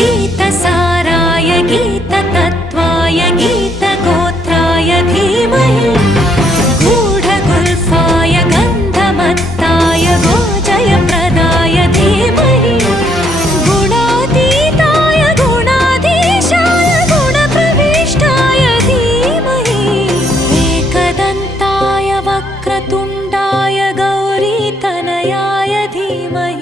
गीतसाराय गीततत्त्वाय गीतगोत्राय धीमहि गूढगुल्फाय गन्धमत्ताय गोजयप्रदाय धीमहि गुणातीताय गुणाधीशाय गुणप्रविष्टाय धीमहि एकदन्ताय वक्रतुण्डाय गौरीतनयाय धीमहि